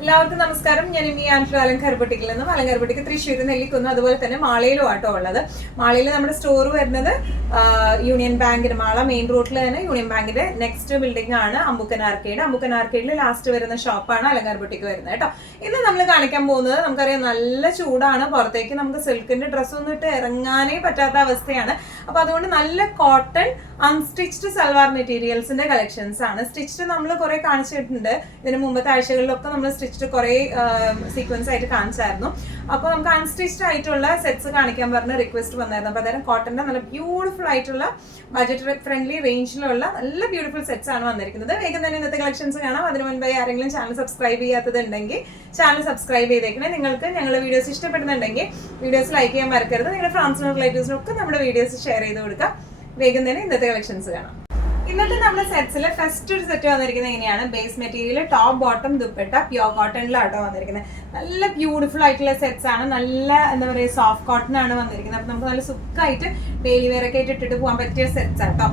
എല്ലാവർക്കും നമസ്കാരം. ഞാൻ ഇനി അലങ്കാരപ്പെട്ടിക്കിൽ നിന്നും അലങ്കാരപ്പെട്ടിക്ക് തൃശ്ശൂർ നെല്ലിക്കുന്നു, അതുപോലെ തന്നെ മാളയിലും ആട്ടോ ഉള്ളത്. മാളയിൽ നമ്മുടെ സ്റ്റോർ വരുന്നത് യൂണിയൻ ബാങ്കിന് മാള മെയിൻ റോഡിൽ തന്നെ യൂണിയൻ ബാങ്കിന്റെ നെക്സ്റ്റ് ബിൽഡിംഗ് ആണ് അമ്പുക്കൻ ആർക്കേഡ്. അമ്പുക്കൻ ആർക്കേഡിൽ ലാസ്റ്റ് വരുന്ന ഷോപ്പാണ് അലങ്കാരപ്പെട്ടിക്ക് വരുന്നത് കേട്ടോ. ഇന്ന് നമ്മൾ കാണിക്കാൻ പോകുന്നത്, നമുക്കറിയാം നല്ല ചൂടാണ്, പുറത്തേക്ക് നമുക്ക് സിൽക്കിന്റെ ഡ്രസ്സ് ഒന്നും ഇട്ട് ഇറങ്ങാനേ പറ്റാത്ത അവസ്ഥയാണ്. അപ്പൊ അതുകൊണ്ട് നല്ല കോട്ടൺ അൺസ്റ്റിച്ച്ഡ് സൽവാർ മെറ്റീരിയൽസിന്റെ കളക്ഷൻസ് ആണ്. സ്റ്റിച്ച്ഡ് നമ്മൾ കുറെ കാണിച്ചിട്ടുണ്ട്, ഇതിന് മുമ്പത്തെ ആഴ്ചകളിലൊക്കെ നമ്മൾ സ്റ്റിച്ച്ഡ് കുറെ സീക്വൻസ് ആയിട്ട് കാണിച്ചായിരുന്നു. അപ്പോൾ നമുക്ക് അൺസ്റ്റിച്ച്ഡ് ആയിട്ടുള്ള സെറ്റ്സ് കാണിക്കാൻ പറഞ്ഞ റിക്വസ്റ്റ് വന്നായിരുന്നു. അപ്പോൾ അതായത് കോട്ടന്റെ നല്ല ബ്യൂട്ടിഫുൾ ആയിട്ടുള്ള ബഡ്ജറ്റ് ഫ്രണ്ട്ലി റേഞ്ചിലുള്ള നല്ല ബ്യൂട്ടിഫുൾ സെറ്റ്സ് ആണ് വന്നിരിക്കുന്നത്. വേഗം തന്നെ ഇന്നത്തെ കളക്ഷൻസ് കാണാം. അതിന് മുൻപായി ആരെങ്കിലും ചാനൽ സബ്സ്ക്രൈബ് ചെയ്യാത്തതുണ്ടെങ്കിൽ ചാനൽ സബ്സ്ക്രൈബ് ചെയ്തേക്കണേ. നിങ്ങൾക്ക് ഞങ്ങളുടെ വീഡിയോസ് ഇഷ്ടപ്പെടുന്നുണ്ടെങ്കിൽ വീഡിയോസ് ലൈക്ക് ചെയ്യാൻ മറക്കരുത്. നിങ്ങളുടെ ഫ്രണ്ട്സിനും റിലേറ്റീവ്സിനും ഒക്കെ നമ്മുടെ വീഡിയോസ് ഷെയർ ചെയ്ത് കൊടുക്കാം. വേഗം തന്നെ ഇന്നത്തെ കളക്ഷൻസ് കാണാം. ഇന്നത്തെ നമ്മുടെ സെറ്റ്സിലെ ഫസ്റ്റ് ഒരു സെറ്റ് വന്നിരിക്കുന്നത് എങ്ങനെയാണ്, base material top bottom dupatta pure കോട്ടണിലാട്ടോ വന്നിരിക്കുന്നത്. നല്ല ബ്യൂട്ടിഫുൾ ആയിട്ടുള്ള സെറ്റ്സ് ആണ്. നല്ല എന്താ പറയുക സോഫ്റ്റ് കോട്ടൺ ആണ് വന്നിരിക്കുന്നത്. അപ്പൊ നമുക്ക് നല്ല സുഖമായിട്ട് ഡെയിലി വെയർ ഒക്കെ ആയിട്ട് ഇട്ടിട്ട് പോകാൻ പറ്റിയ സെറ്റ്സ് ആട്ടോ.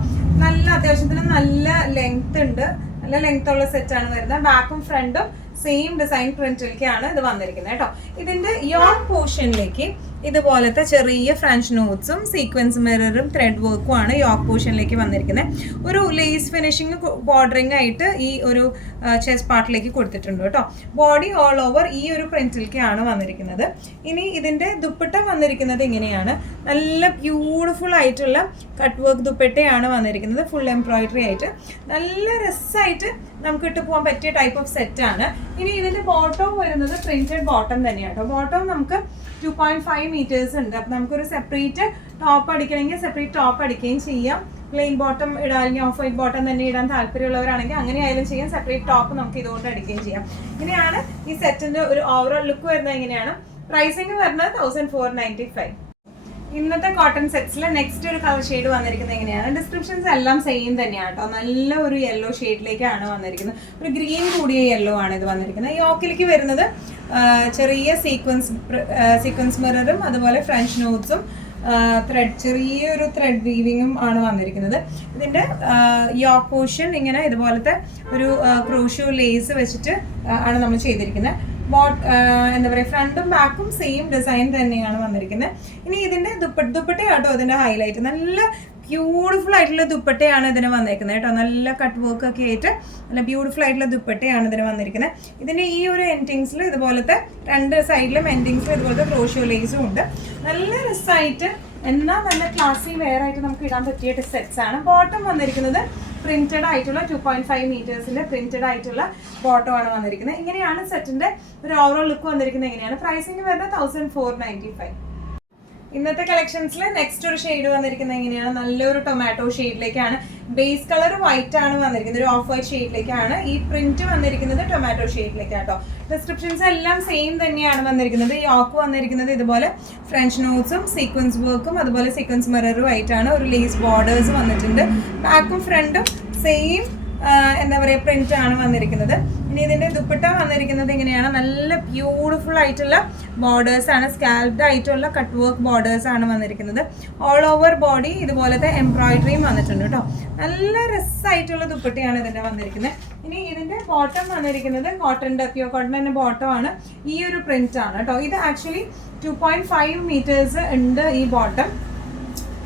നല്ല അത്യാവശ്യത്തിന് നല്ല ലെങ്ത് ഉണ്ട്, നല്ല ലെങ്ത് ഉള്ള സെറ്റ് ആണ് വരുന്നത്. ബാക്കും ഫ്രണ്ടും സെയിം ഡിസൈൻ പ്രിന്റിലേക്കാണ് ഇത് വന്നിരിക്കുന്നത് കേട്ടോ. ഇതിന്റെ യോക്ക് പോർഷനിലേക്ക് ഇതുപോലത്തെ ചെറിയ ഫ്രഞ്ച് നോട്ട്സും സീക്വൻസ് മിററും ത്രെഡ് വർക്കും ആണ് യോക്ക് പോർഷനിലേക്ക് വന്നിരിക്കുന്നത്. ഒരു ലേസ് ഫിനിഷിങ് ബോർഡറിംഗ് ആയിട്ട് ഈ ഒരു ചെസ്റ്റ് പാർട്ടിലേക്ക് കൊടുത്തിട്ടുണ്ട് കേട്ടോ. ബോഡി ഓൾ ഓവർ ഈ ഒരു പ്രിന്റിലേക്കാണ് വന്നിരിക്കുന്നത്. ഇനി ഇതിന്റെ ദുപ്പട്ട വന്നിരിക്കുന്നത് ഇങ്ങനെയാണ്. നല്ല ബ്യൂട്ടിഫുൾ ആയിട്ടുള്ള കട്ട് വർക്ക് ദുപ്പട്ടയാണ് വന്നിരിക്കുന്നത്. ഫുൾ എംബ്രോയിഡറി ആയിട്ട് നല്ല രസമായിട്ട് നമുക്ക് ഇട്ട് പോകാൻ പറ്റിയ ടൈപ്പ് ഓഫ് സെറ്റ് ആണ്. ഇനി ഇതിന്റെ ബോട്ടം വരുന്നത് പ്രിന്റഡ് ബോട്ടം തന്നെയാണ് കേട്ടോ. ബോട്ടം നമുക്ക് 2.5 മീറ്റേഴ്സ് ഉണ്ട്. അപ്പൊ നമുക്കൊരു സെപ്പറേറ്റ് ടോപ്പ് അടിക്കണമെങ്കിൽ സെപ്പറേറ്റ് ടോപ്പ് അടിക്കുകയും ചെയ്യാം. പ്ലെയിൻ ബോട്ടം ഇടാൻ, അല്ലെങ്കിൽ ഓഫ് വൈറ്റ് ബോട്ടം തന്നെ ഇടാൻ താല്പര്യമുള്ളവരാണെങ്കിൽ അങ്ങനെ ആയാലും ചെയ്യാം. സെപ്പറേറ്റ് ടോപ്പ് നമുക്ക് ഇതുകൊണ്ട് അടിക്കുകയും ചെയ്യാം. ഇങ്ങനെയാണ് ഈ സെറ്റിന്റെ ഒരു ഓവറോൾ ലുക്ക് വരുന്നത്. എങ്ങനെയാണ് പ്രൈസിങ് വരുന്നത് 1495. ഇന്നത്തെ കോട്ടൺ സെറ്റ്സിൽ നെക്സ്റ്റ് ഒരു കളർ ഷെയ്ഡ് വന്നിരിക്കുന്നത് എങ്ങനെയാണ്, ഡിസ്ക്രിപ്ഷൻസ് എല്ലാം സെയിം തന്നെയാണ് കേട്ടോ. നല്ല ഒരു യെല്ലോ ഷെയ്ഡിലേക്കാണ് വന്നിരിക്കുന്നത്. ഒരു ഗ്രീൻ കൂടിയ യെല്ലോ ആണ് ഇത് വന്നിരിക്കുന്നത്. യോക്കിലേക്ക് വരുന്നത് ചെറിയ സീക്വൻസ് മിററും അതുപോലെ ഫ്രഞ്ച് നോട്ട്സും ത്രെഡ് ചെറിയൊരു ത്രെഡ് വീവിങ്ങും ആണ് വന്നിരിക്കുന്നത്. ഇതിന്റെ യോക്ക് പോർഷൻ ഇങ്ങനെ ഇതുപോലത്തെ ഒരു ക്രോഷ്യോ ലേസ് വെച്ചിട്ട് ആണ് നമ്മൾ ചെയ്തിരിക്കുന്നത്. എന്താ പറയുക ഫ്രണ്ടും ബാക്കും സെയിം ഡിസൈൻ തന്നെയാണ് വന്നിരിക്കുന്നത്. ഇനി ഇതിന്റെ ദുപ്പട്ടയാട്ടോ അതിന്റെ ഹൈലൈറ്റ്. നല്ല ബ്യൂട്ടിഫുൾ ആയിട്ടുള്ള ദുപ്പട്ടയാണ് ഇതിന് വന്നിരിക്കുന്നത് കേട്ടോ. നല്ല കട്ട് വർക്ക് ഒക്കെ ആയിട്ട് നല്ല ബ്യൂട്ടിഫുൾ ആയിട്ടുള്ള ദുപ്പട്ടയാണ് ഇതിന് വന്നിരിക്കുന്നത്. ഇതിന്റെ ഈ ഒരു എൻഡിങ്സിൽ ഇതുപോലത്തെ രണ്ട് സൈഡിലും എൻഡിങ്സിൽ ഇതുപോലത്തെ ക്രോഷ്യോ ലേസും ഉണ്ട്. നല്ല രസമായിട്ട് എന്നാൽ നല്ല ക്ലാസി വെയർ ആയിട്ട് നമുക്ക് ഇടാൻ പറ്റിയ സെറ്റ്സ് ആണ്. ബോട്ടം വന്നിരിക്കുന്നത് പ്രിന്റഡ് ആയിട്ടുള്ള 2.5 മീറ്റേഴ്സിന്റെ പ്രിന്റഡ് ആയിട്ടുള്ള ബോട്ടം ആണ് വന്നിരിക്കുന്നത്. ഇങ്ങനെയാണ് സെറ്റിന്റെ ഒരു ഓവറോൾ ലുക്ക് വന്നിരിക്കുന്നത്. എങ്ങനെയാണ് പ്രൈസിങ് വരുന്നത് 1495. ഇന്നത്തെ കളക്ഷൻസിൽ നെക്സ്റ്റ് ഒരു ഷെയ്ഡ് വന്നിരിക്കുന്നത് എങ്ങനെയാണ്, നല്ലൊരു ടൊമാറ്റോ ഷെയ്ഡിലേക്കാണ്. ബേസ് കളർ വൈറ്റ് ആണ് വന്നിരിക്കുന്നത്, ഒരു ഓഫ് വൈറ്റ് ഷെയ്ഡിലേക്കാണ്. ഈ പ്രിന്റ് വന്നിരിക്കുന്നത് ടൊമാറ്റോ ഷെയ്ഡിലേക്കാട്ടോ. ഡിസ്ക്രിപ്ഷൻസ് എല്ലാം സെയിം തന്നെയാണ് വന്നിരിക്കുന്നത്. യോക്ക് വന്നിരിക്കുന്നത് ഇതുപോലെ ഫ്രഞ്ച് നോട്ട്സും സീക്വൻസ് വർക്കും അതുപോലെ സീക്വൻസ് മിററും ആയിട്ടാണ്. ഒരു ലേസ് ബോർഡേഴ്സ് വന്നിട്ടുണ്ട്. ബാക്കും ഫ്രണ്ടും സെയിം എന്താ പറയുക പ്രിന്റ് ആണ് വന്നിരിക്കുന്നത്. ഇനി ഇതിന്റെ ദുപ്പട്ട വന്നിരിക്കുന്നത് എങ്ങനെയാണ്, നല്ല ബ്യൂട്ടിഫുൾ ആയിട്ടുള്ള ബോർഡേഴ്സ് ആണ്. സ്കാൽപ്ഡ് ആയിട്ടുള്ള കട്ട് വർക്ക് ബോർഡേഴ്സ് ആണ് വന്നിരിക്കുന്നത്. ഓൾ ഓവർ ബോഡി ഇതുപോലത്തെ എംബ്രോയിഡറിയും വന്നിട്ടുണ്ട് കേട്ടോ. നല്ല രസമായിട്ടുള്ള ദുപ്പട്ടയാണ് ഇതിന്റെ വന്നിരിക്കുന്നത്. ഇനി ഇതിന്റെ ബോട്ടം വന്നിരിക്കുന്നത് കോട്ടന്റെ പ്യോർ കോട്ടന്റെ ബോട്ടം ആണ്. ഈ ഒരു പ്രിന്റ് ആണ് കേട്ടോ. ഇത് ആക്ച്വലി 2.5 മീറ്റേഴ്സ് ഉണ്ട് ഈ ബോട്ടം.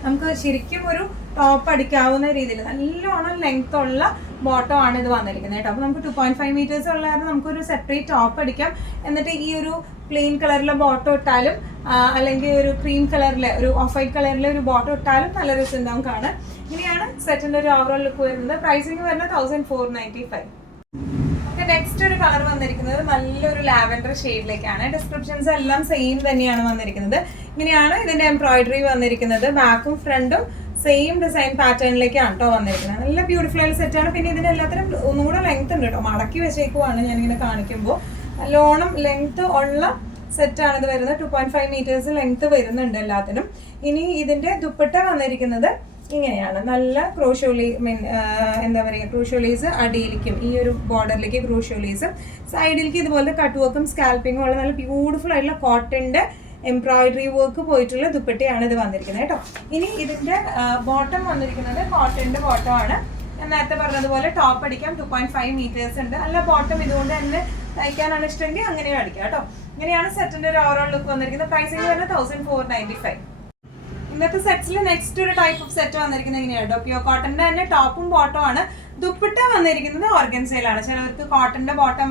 നമുക്ക് ശരിക്കും ഒരു ടോപ്പ് അടിക്കാവുന്ന രീതിയിൽ നല്ലോണം ലെങ്ത് ഉള്ള ബോട്ടം ആണ് ഇത് വന്നിരിക്കുന്നത് കേട്ടോ. അപ്പോൾ നമുക്ക് 2.5 മീറ്റേഴ്സ് ഉള്ള കാരണം നമുക്കൊരു സെപ്പറേറ്റ് ടോപ്പ് അടിക്കാം. എന്നിട്ട് ഈ ഒരു പ്ലെയിൻ കളറിലെ ബോട്ടം ഇട്ടാലും അല്ലെങ്കിൽ ഒരു ക്രീം കളറിലെ ഒരു ഓഫ് വൈറ്റ് കളറിലെ ഒരു ബോട്ടം ഇട്ടാലും നല്ല രസം ഉണ്ടാവും കാണാൻ. ഇങ്ങനെയാണ് സെറ്റിന്റെ ഒരു ഓവറോൾ ലുക്ക് വരുന്നത്. പ്രൈസിങ് വരുന്നത് 1495. നെക്സ്റ്റ് ഒരു കളർ വന്നിരിക്കുന്നത് നല്ലൊരു ലാവൻഡർ ഷെയ്ഡിലേക്കാണ്. ഡിസ്ക്രിപ്ഷൻസ് എല്ലാം സെയിം തന്നെയാണ് വന്നിരിക്കുന്നത്. ഇങ്ങനെയാണ് ഇതിന്റെ എംബ്രോയിഡറി വന്നിരിക്കുന്നത്. ബാക്കും ഫ്രണ്ടും സെയിം ഡിസൈൻ പാറ്റേണിലേക്കാണ് കേട്ടോ വന്നിരിക്കുന്നത്. നല്ല ബ്യൂട്ടിഫുൾ ആയ സെറ്റാണ്. പിന്നെ ഇതിന് എല്ലാത്തിനും ഒന്നുകൂടെ ലെങ്ത് ഉണ്ട് കേട്ടോ. മടക്കി വെച്ചേക്കുവാണ് ഞാനിങ്ങനെ കാണിക്കുമ്പോൾ. നല്ലോണം ലെങ്ത് ഉള്ള സെറ്റാണ് ഇത് വരുന്നത്. 2.5 മീറ്റേഴ്സ് ലെങ്ത് വരുന്നുണ്ട് എല്ലാത്തിനും. ഇനി ഇതിന്റെ ദുപ്പട്ട വന്നിരിക്കുന്നത് ഇങ്ങനെയാണ്. നല്ല എന്താ പറയുക ക്രൂഷ്യോലീസ് അടിയിലേക്കും ഈ ഒരു ബോർഡറിലേക്ക് ക്രൂഷ്യോലീസും സൈഡിലേക്ക് ഇതുപോലെ കട്ട് വർക്കും സ്കാൽപ്പിങ്ങും ഉള്ള നല്ല ബ്യൂട്ടിഫുൾ ആയിട്ടുള്ള കോട്ടന്റെ എംബ്രോയിഡറി വർക്ക് പോയിട്ടുള്ള ദുപ്പട്ടയാണ് ഇത് വന്നിരിക്കുന്നത് കേട്ടോ. ഇനി ഇതിന്റെ ബോട്ടം വന്നിരിക്കുന്നത് കോട്ടന്റെ ബോട്ടം ആണ്. ഞാൻ നേരത്തെ പറഞ്ഞതുപോലെ ടോപ്പ് അടിക്കാം. 2.5 മീറ്റേഴ്സ് ഉണ്ട്. അല്ല ബോട്ടം ഇതുകൊണ്ട് തന്നെ തയ്ക്കാനാണ് ഇഷ്ടമെങ്കിൽ അങ്ങനെയും അടിക്കാം കേട്ടോ. ഇങ്ങനെയാണ് സെറ്റിന്റെ ഒരു ഓവറോൾ ലുക്ക് വന്നിരിക്കുന്നത്. പ്രൈസിംഗ് വരുന്നത് 1495. ഇന്നത്തെ സെറ്റ്സിൽ നെക്സ്റ്റ് ഒരു ടൈപ്പ് ഓഫ് സെറ്റ് വന്നിരിക്കുന്നത് എങ്ങനെയാണ്? പ്യൂർ കോട്ടന്റെ തന്നെ ടോപ്പും ബോട്ടം ആണ്. ദുപ്പട്ട വന്നിരിക്കുന്നത് ഓർഗൻസയിലാണ്. ചിലവർക്ക് കോട്ടന്റെ ബോട്ടം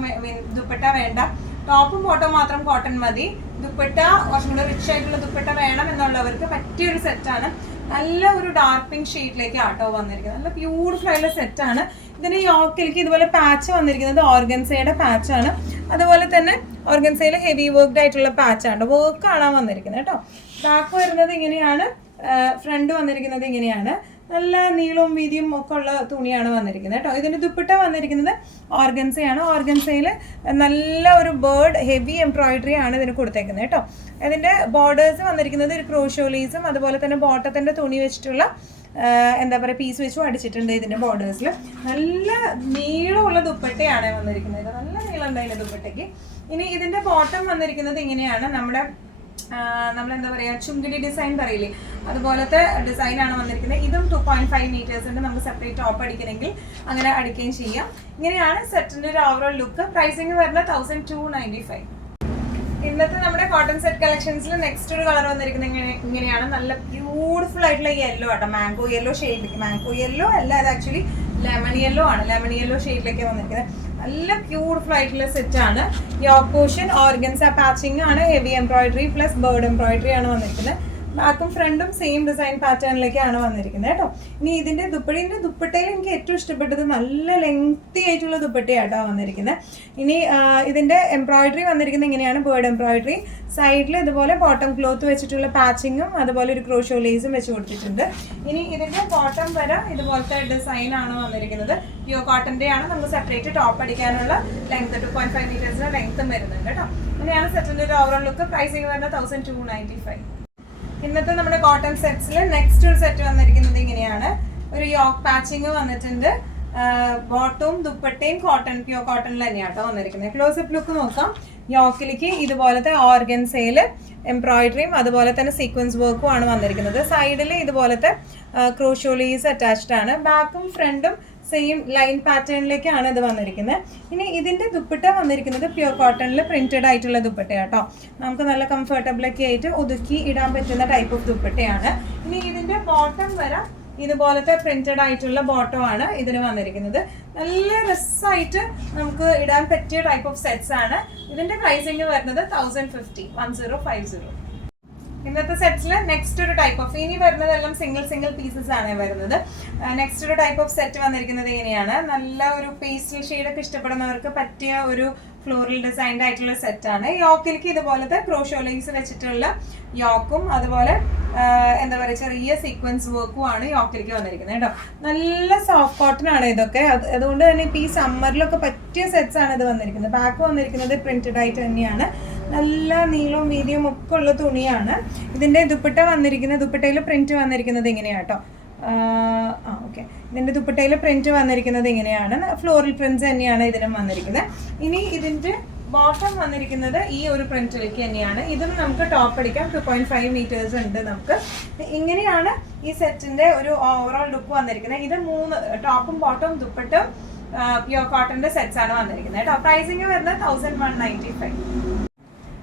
ദുപ്പട്ട വേണ്ട, ടോപ്പും ബോട്ടം മാത്രം കോട്ടൺ മതി, ദുപ്പട്ട കുറച്ചും കൂടെ റിച്ച് ആയിട്ടുള്ള ദുപ്പട്ട വേണം എന്നുള്ളവർക്ക് പറ്റിയൊരു സെറ്റാണ്. നല്ല ഒരു ഡാർക്ക് പിങ്ക് ഷെയ്ഡിലേക്ക് ആട്ടോ വന്നിരിക്കുന്നത്. നല്ല ബ്യൂട്ടിഫുൾ ആയിട്ടുള്ള സെറ്റാണ്. ഇതിന് യോക്കിലേക്ക് ഇതുപോലെ പാച്ച് വന്നിരിക്കുന്നത് ഓർഗൻസയുടെ പാച്ചാണ്. അതുപോലെ തന്നെ ഓർഗൻസയിൽ ഹെവി വർക്ക്ഡ് ആയിട്ടുള്ള പാച്ചാണ്, വർക്ക് കാണാൻ വന്നിരിക്കുന്നത് കേട്ടോ. ബാക്ക് വരുന്നത് ഇങ്ങനെയാണ്, ഫ്രണ്ട് വന്നിരിക്കുന്നത് ഇങ്ങനെയാണ്. നല്ല നീളവും വീതിയും ഒക്കെ ഉള്ള തുണിയാണ് വന്നിരിക്കുന്നത് കേട്ടോ. ഇതിന്റെ ദുപ്പട്ട വന്നിരിക്കുന്നത് ഓർഗൻസയാണ്. ഓർഗൻസയിൽ നല്ല ഒരു ബേർഡ് ഹെവി എംബ്രോയിഡറി ആണ് ഇതിന് കൊടുത്തേക്കുന്നത് കേട്ടോ. ഇതിന്റെ ബോർഡേഴ്സ് വന്നിരിക്കുന്നത് ഒരു ക്രോഷോ ലേസും അതുപോലെ തന്നെ ബോട്ടത്തിന്റെ തുണി വെച്ചിട്ടുള്ള എന്താ പറയുക പീസ് വെച്ചും അടിച്ചിട്ടുണ്ട് ഇതിന്റെ ബോർഡേഴ്സിൽ. നല്ല നീളമുള്ള ദുപ്പട്ടയാണ് വന്നിരിക്കുന്നത്, നല്ല നീളം ഉണ്ടായില്ല ദുപ്പട്ടയ്ക്ക്. ഇനി ഇതിന്റെ ബോട്ടം വന്നിരിക്കുന്നത് ഇങ്ങനെയാണ്, നമ്മളെന്താ പറയുക ചുങ്കിടി ഡിസൈൻ പറയില്ലേ, അതുപോലത്തെ ഡിസൈൻ ആണ് വന്നിരിക്കുന്നത്. ഇതും 2.5 മീറ്റേഴ്സ് ഉണ്ട്. നമുക്ക് സെപ്പറേറ്റ് ടോപ്പ് അടിക്കണമെങ്കിൽ അങ്ങനെ അടിക്കുകയും ചെയ്യാം. ഇങ്ങനെയാണ് സെറ്റിന്റെ ഒരു ഓവറോൾ ലുക്ക്. പ്രൈസിങ് വരുന്നത് 1295. ഇന്നത്തെ നമ്മുടെ കോട്ടൺ സെറ്റ് കളക്ഷൻസിൽ നെക്സ്റ്റ് ഒരു കളർ വന്നിരിക്കുന്നത് ഇങ്ങനെയാണ്. നല്ല ബ്യൂട്ടിഫുൾ ആയിട്ടുള്ള യെല്ലോ ആട്ടോ, മാംഗോ യെല്ലോ ഷെയ്ഡിലേക്ക്. മാംഗോ യെല്ലോ അല്ല, അത് ആക്ച്വലി ലെമൺ യെല്ലോ ആണ്. ലെമൺ യെല്ലോ ഷെയ്ഡിലേക്ക് വന്നിരിക്കുന്നത്. നല്ല ബ്യൂട്ടിഫുൾ ആയിട്ടുള്ള സെറ്റ് ആണ്. യോക്ക് പോർഷൻ ഓർഗൻസ പാച്ചിങ് ആണ്, heavy embroidery plus bird embroidery ആണ് വന്നിരിക്കുന്നത്. ബാക്കും ഫ്രണ്ടും സെയിം ഡിസൈൻ പാറ്റേണിലേക്കാണ് വന്നിരിക്കുന്നത് കേട്ടോ. ഇനി ഇതിന്റെ ദുപ്പട്ടയിൽ എനിക്ക് ഏറ്റവും ഇഷ്ടപ്പെട്ടത് നല്ല ലെങ്തി ആയിട്ടുള്ള ദുപ്പട്ടയാട്ടോ വന്നിരിക്കുന്നത്. ഇനി ഇതിന്റെ എംബ്രോയിഡറി വന്നിരിക്കുന്നത് ഇങ്ങനെയാണ്, ബേർഡ് എംബ്രോയിഡറി. സൈഡിൽ ഇതുപോലെ ബോട്ടം ക്ലോത്ത് വെച്ചിട്ടുള്ള പാച്ചിങ്ങും അതുപോലെ ഒരു ക്രോഷോ ലേസും വെച്ച് കൊടുത്തിട്ടുണ്ട്. ഇനി ഇതിന്റെ ബോട്ടം വരെ ഇതുപോലത്തെ ഡിസൈൻ ആണ് വന്നിരിക്കുന്നത്. പ്യൂർ കോട്ടന്റെ ആണ്. നമുക്ക് സെപ്പറേറ്റ് ടോപ്പ് അടിക്കാനുള്ള ലെങ്ത് 2.5 മീറ്റേഴ്സിന്റെ ലെങ്ത്തും വരുന്നുണ്ട് കേട്ടോ. അങ്ങനെയാണ് സെറ്റിന്റെ ഒരു ഓവറോൾ ലുക്ക്. പ്രൈസിങ് വരുന്നത് 1295. ഇന്നത്തെ നമ്മുടെ കോട്ടൺ സെറ്റ്സിൽ നെക്സ്റ്റ് ഒരു സെറ്റ് വന്നിരിക്കുന്നത് ഇങ്ങനെയാണ്. ഒരു യോക്ക് പാച്ചിങ് വന്നിട്ടുണ്ട്. ബോട്ടവും ദുപ്പട്ടയും കോട്ടൺ പ്യൂർ കോട്ടണിൽ തന്നെയാട്ടോ വന്നിരിക്കുന്നത്. ക്ലോസപ്പ് ലുക്ക് നോക്കാം. യോക്കിലേക്ക് ഇതുപോലത്തെ ഓർഗൻസയിൽ എംബ്രോയിഡറിയും അതുപോലെ തന്നെ സീക്വൻസ് വർക്കും ആണ് വന്നിരിക്കുന്നത്. സൈഡിൽ ഇതുപോലത്തെ ക്രോഷോ ലേസ് അറ്റാച്ച്ഡ് ആണ്. ബാക്കും ഫ്രണ്ടും സെയിം ലൈൻ പാറ്റേണിലേക്കാണ് ഇത് വന്നിരിക്കുന്നത്. ഇനി ഇതിന്റെ ദുപ്പട്ട വന്നിരിക്കുന്നത് പ്യൂർ കോട്ടണിൽ പ്രിന്റഡ് ആയിട്ടുള്ള ദുപ്പട്ടയാട്ടോ. നമുക്ക് നല്ല കംഫർട്ടബിളൊക്കെ ആയിട്ട് ഒതുക്കി ഇടാൻ പറ്റുന്ന ടൈപ്പ് ഓഫ് ദുപ്പട്ടയാണ്. ഇനി ഇതിന്റെ ബോട്ടം വരെ ഇതുപോലത്തെ പ്രിന്റഡ് ആയിട്ടുള്ള ബോട്ടം ആണ് ഇതിന് വന്നിരിക്കുന്നത്. നല്ല രസമായിട്ട് നമുക്ക് ഇടാൻ പറ്റിയ ടൈപ്പ് ഓഫ് സെറ്റ്സ് ആണ്. ഇതിന്റെ പ്രൈസിങ് വരുന്നത് 1050. ഇന്നത്തെ സെറ്റ്സിൽ നെക്സ്റ്റ് ഒരു ടൈപ്പ് ഓഫ്, ഇനി വരുന്നതെല്ലാം സിംഗിൾ പീസസ് ആണ് വരുന്നത്. നെക്സ്റ്റ് ഒരു ടൈപ്പ് ഓഫ് സെറ്റ് വന്നിരിക്കുന്നത് ഇങ്ങനെയാണ്. നല്ല ഒരു പേസ്റ്റൽ ഷെയ്ഡൊക്കെ ഇഷ്ടപ്പെടുന്നവർക്ക് പറ്റിയ ഒരു ഫ്ലോറൽ ഡിസൈൻഡ് ആയിട്ടുള്ള സെറ്റാണ്. യോക്കിലേക്ക് ഇതുപോലത്തെ ക്രോഷോ ലേസ് വെച്ചിട്ടുള്ള യോക്കും അതുപോലെ എന്താ പറയുക ചെറിയ സീക്വൻസ് വർക്കും ആണ് യോക്കിലേക്ക് വന്നിരിക്കുന്നത് കേട്ടോ. നല്ല സോഫ്റ്റ് കോട്ടൺ ആണ് ഇതൊക്കെ. അതുകൊണ്ട് തന്നെ ഇപ്പോൾ ഈ സമ്മറിലൊക്കെ പറ്റിയ സെറ്റ്സ് ആണ് ഇത് വന്നിരിക്കുന്നത്. ബാക്ക് വന്നിരിക്കുന്നത് പ്രിന്റഡ് ആയിട്ട് തന്നെയാണ്. നല്ല നീളവും വീതിയും ഒക്കെ ഉള്ള തുണിയാണ്. ഇതിന്റെ ദുപ്പട്ട വന്നിരിക്കുന്നത്, ദുപ്പട്ടയിൽ പ്രിന്റ് വന്നിരിക്കുന്നത് ഇങ്ങനെയാട്ടോ. ഓക്കെ, ഇതിന്റെ ദുപ്പട്ടയിൽ പ്രിന്റ് വന്നിരിക്കുന്നത് ഇങ്ങനെയാണ്. ഫ്ലോറൽ പ്രിന്റ്സ് തന്നെയാണ് ഇതിനും വന്നിരിക്കുന്നത്. ഇനി ഇതിന്റെ ബോട്ടം വന്നിരിക്കുന്നത് ഈ ഒരു പ്രിന്റിലേക്ക് തന്നെയാണ്. ഇതും നമുക്ക് ടോപ്പ് അടിക്കാം. 2.5 മീറ്റേഴ്സ് ഉണ്ട് നമുക്ക്. ഇങ്ങനെയാണ് ഈ സെറ്റിന്റെ ഒരു ഓവറോൾ ലുക്ക് വന്നിരിക്കുന്നത്. ഇത് 3 ടോപ്പും ബോട്ടവും ദുപ്പട്ടും പ്യൂർ കോട്ടന്റെ സെറ്റ്സ് ആണ് വന്നിരിക്കുന്നത് കേട്ടോ. പ്രൈസിങ് വരുന്നത് 1195.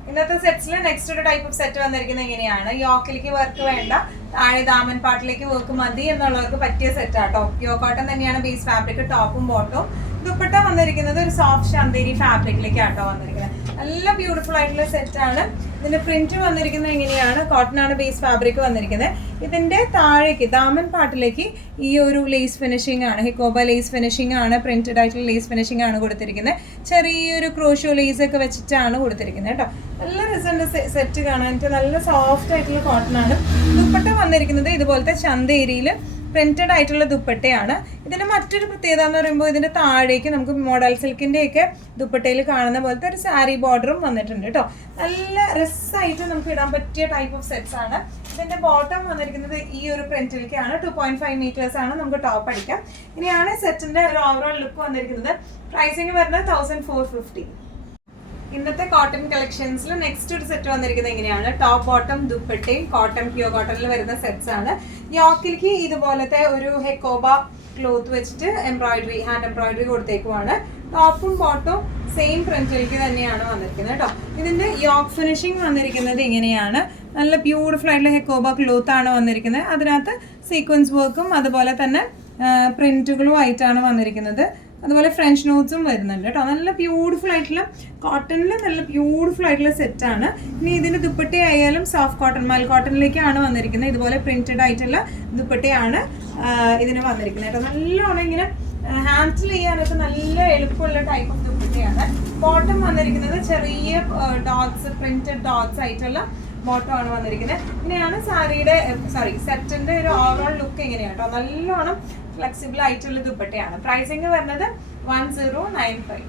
ഇന്നത്തെ സെറ്റ്സിൽ നെക്സ്റ്റ് ഒരു ടൈപ്പ് ഓഫ് സെറ്റ് വന്നിരിക്കുന്നത് ഇങ്ങനെയാണ്. യോക്കിലേക്ക് വർക്ക് വേണ്ട, താഴെ ദാമൻ പാട്ടിലേക്ക് വർക്ക് മതി എന്നുള്ളവർക്ക് പറ്റിയ സെറ്റ് ആട്ടോ. പ്യൂർ കോട്ടൺ തന്നെയാണ് ബേസ് ഫാബ്രിക്, ടോപ്പും ബോട്ടവും. ദുപ്പട്ട വന്നിരിക്കുന്നത് ഒരു സോഫ്റ്റ് ചന്തേരി ഫാബ്രിക്കിലേക്ക് ആട്ടോ വന്നിരിക്കുന്നത്. നല്ല ബ്യൂട്ടിഫുൾ ആയിട്ടുള്ള സെറ്റ് ആണ്. ഇതിന്റെ പ്രിന്റ് വന്നിരിക്കുന്നത് ഇങ്ങനെയാണ്. കോട്ടൺ ആണ് ബേസ് ഫാബ്രിക് വന്നിരിക്കുന്നത്. ഇതിന്റെ താഴേക്ക് ദാമൻ പാട്ടിലേക്ക് ഈ ഒരു ലേസ് ഫിനിഷിംഗ് ആണ്, ഹിക്കോബ ലേസ് ഫിനിഷിംഗ് ആണ്, പ്രിന്റഡ് ആയിട്ടുള്ള ലേസ് ഫിനിഷിംഗ് ആണ് കൊടുത്തിരിക്കുന്നത്. ചെറിയൊരു ക്രോഷോ ലേസ് ഒക്കെ വെച്ചിട്ടാണ് കൊടുത്തിരിക്കുന്നത് കേട്ടോ. നല്ല രസമുണ്ട് സെറ്റ് കാണാനായിട്ട്. നല്ല സോഫ്റ്റ് ആയിട്ടുള്ള കോട്ടൺ ആണ്. ദുപ്പട്ട വന്നിരിക്കുന്നത് ഇതുപോലത്തെ ചന്തേരിയിൽ പ്രിന്റഡ് ആയിട്ടുള്ള ദുപ്പട്ടയാണ്. ഇതിന്റെ മറ്റൊരു പ്രത്യേകത എന്ന് പറയുമ്പോൾ ഇതിന്റെ താഴേക്ക് നമുക്ക് മോഡൽ സിൽക്കിന്റെ ഒക്കെ ദുപ്പട്ടയിൽ കാണുന്ന പോലത്തെ ഒരു സാരി ബോർഡറും വന്നിട്ടുണ്ട് കേട്ടോ. നല്ല രസമായിട്ട് നമുക്ക് ഇടാൻ പറ്റിയ ടൈപ്പ് ഓഫ് സെറ്റ്സ് ആണ്. ഇതിന്റെ ബോട്ടം വന്നിരിക്കുന്നത് ഈ ഒരു പ്രിന്റിലേക്കാണ്. 2.5 മീറ്റേഴ്സ് ആണ് നമുക്ക് ടോപ്പ് അടിക്കാം. ഇനിയാണ് സെറ്റിന്റെ ഒരു ഓവറോൾ ലുക്ക് വന്നിരിക്കുന്നത്. പ്രൈസിങ് വരുന്നത് 1450. ഇന്നത്തെ കോട്ടൺ കളക്ഷൻസിൽ നെക്സ്റ്റ് ഒരു സെറ്റ് വന്നിരിക്കുന്നത് എങ്ങനെയാണ്. ടോപ്പ് ബോട്ടം ദുപ്പട്ടയും കോട്ടൺ പ്യൂർ കോട്ടണിൽ വരുന്ന സെറ്റ്സ് ആണ്. യോക്കിലേക്ക് ഇതുപോലത്തെ ഒരു ഹെക്കോബ ക്ലോത്ത് വെച്ചിട്ട് ഹാൻഡ് എംബ്രോയിഡറി കൊടുത്തേക്കുവാണ്. ടോപ്പും ബോട്ടും സെയിം പ്രിന്റിലേക്ക് തന്നെയാണ് വന്നിരിക്കുന്നത് കേട്ടോ. ഇതിന്റെ യോക്ക് ഫിനിഷിംഗ് വന്നിരിക്കുന്നത് ഇങ്ങനെയാണ്. നല്ല ബ്യൂട്ടിഫുൾ ആയിട്ടുള്ള ഹെക്കോബ ക്ലോത്ത് ആണ് വന്നിരിക്കുന്നത്. അതിനകത്ത് സീക്വൻസ് വർക്കും അതുപോലെ തന്നെ പ്രിന്റുകളും ആയിട്ടാണ് വന്നിരിക്കുന്നത്. അതുപോലെ ഫ്രഞ്ച് നോട്ട്സും വരുന്നുണ്ട് കേട്ടോ. നല്ല ബ്യൂട്ടിഫുൾ ആയിട്ടുള്ള കോട്ടണിൽ നല്ല ബ്യൂട്ടിഫുൾ ആയിട്ടുള്ള സെറ്റാണ്. ഇനി ഇതിൻ്റെ ദുപ്പട്ടയായാലും സോഫ്റ്റ് കോട്ടൺ മൽ കോട്ടണിലേക്കാണ് വന്നിരിക്കുന്നത്. ഇതുപോലെ പ്രിന്റഡ് ആയിട്ടുള്ള ദുപ്പട്ടയാണ് ഇതിന് വന്നിരിക്കുന്നത് കേട്ടോ. നല്ലോണം ഇങ്ങനെ ഹാൻഡിൽ ചെയ്യാനൊക്കെ നല്ല എളുപ്പമുള്ള ടൈപ്പ് ഓഫ് ദുപ്പട്ടയാണ്. ബോട്ടം വന്നിരിക്കുന്നത് ചെറിയ ഡോട്ട്സ് പ്രിന്റഡ് ഡോട്ട്സ് ആയിട്ടുള്ള ബോട്ടം ആണ് വന്നിരിക്കുന്നത്. ഇങ്ങനെയാണ് സെറ്റിന്റെ ഒരു ഓവറോൾ ലുക്ക് എങ്ങനെയാണ് കേട്ടോ. നല്ലോണം ഫ്ലെക്സിബിൾ ആയിട്ടുള്ള ദുപ്പട്ടയാണ്. പ്രൈസിങ് വരുന്നത് 1095.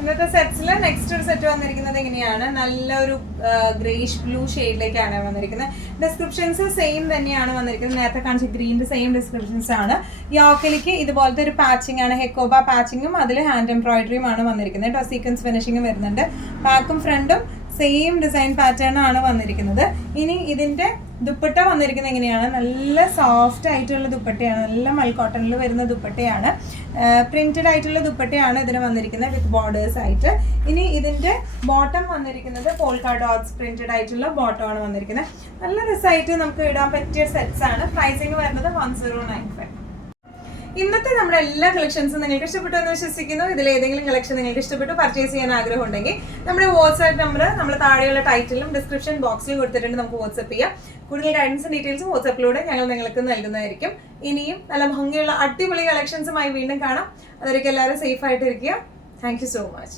ഇന്നത്തെ സെറ്റ്സിൽ നെക്സ്റ്റ് ഒരു സെറ്റ് വന്നിരിക്കുന്നത് എങ്ങനെയാണ്, നല്ലൊരു ഗ്രേഷ് ബ്ലൂ ഷെയ്ഡിലേക്കാണ് വന്നിരിക്കുന്നത്. ഡിസ്ക്രിപ്ഷൻസ് സെയിം തന്നെയാണ് വന്നിരിക്കുന്നത്. നേരത്തെ കാണിച്ച ഗ്രീൻ്റെ സെയിം ഡിസ്ക്രിപ്ഷൻസ് ആണ്. യോക്കിലേക്ക് ഇതുപോലത്തെ ഒരു പാച്ചിങ് ആണ്, ഹെക്കോബ പാച്ചിങ്ങും അതിൽ ഹാൻഡ് എംബ്രോയിഡറിയും ആണ് വന്നിരിക്കുന്നത് കേട്ടോ. സീക്വൻസ് ഫിനിഷിങ്ങും വരുന്നുണ്ട്. ബാക്കും ഫ്രണ്ടും സെയിം ഡിസൈൻ പാറ്റേൺ ആണ് വന്നിരിക്കുന്നത്. ഇനി ഇതിന്റെ ദുപ്പട്ട വന്നിരിക്കുന്നത് എങ്ങനെയാണ്, നല്ല സോഫ്റ്റ് ആയിട്ടുള്ള ദുപ്പട്ടയാണ്, നല്ല മൽ കോട്ടണിൽ വരുന്ന ദുപ്പട്ടയാണ്. പ്രിന്റഡ് ആയിട്ടുള്ള ദുപ്പട്ടയാണ് ഇതിന് വന്നിരിക്കുന്നത് വിത്ത് ബോർഡേഴ്സ് ആയിട്ട്. ഇനി ഇതിന്റെ ബോട്ടം വന്നിരിക്കുന്നത് പോൾക്ക ഡോട്ട്സ് പ്രിന്റഡ് ആയിട്ടുള്ള ബോട്ടം ആണ് വന്നിരിക്കുന്നത്. നല്ല രസമായിട്ട് നമുക്ക് ഇടാൻ പറ്റിയ സെറ്റ്സ് ആണ്. പ്രൈസിങ് വരുന്നത് 1095. ഇന്നത്തെ നമ്മുടെ എല്ലാ കളക്ഷൻസും നിങ്ങൾക്ക് ഇഷ്ടപ്പെട്ടു എന്ന് വിശ്വസിക്കുന്നു. ഇതിൽ ഏതെങ്കിലും കളക്ഷൻ നിങ്ങൾക്ക് ഇഷ്ടപ്പെട്ടു പർച്ചേസ് ചെയ്യാൻ ആഗ്രഹം ഉണ്ടെങ്കിൽ നമ്മുടെ വാട്സ്ആപ്പ് നമ്പർ നമ്മൾ താഴെയുള്ള ടൈറ്റിലും ഡിസ്ക്രിപ്ഷൻ ബോക്സിലും കൊടുത്തിട്ടുണ്ട്. നമുക്ക് വാട്സ്ആപ്പ് ചെയ്യാം. കൂടുതൽ ഗൈഡൻസും ഡീറ്റെയിൽസും വാട്സ്ആപ്പിലൂടെ ഞങ്ങൾ നിങ്ങൾക്ക് നൽകുന്നതായിരിക്കും. ഇനിയും നല്ല ഭംഗിയുള്ള അടിപൊളി കളക്ഷൻസുമായി വീണ്ടും കാണാം. അതൊരിക്കലും എല്ലാവരും സേഫ് ആയിട്ടിരിക്കുക. Thank you so much.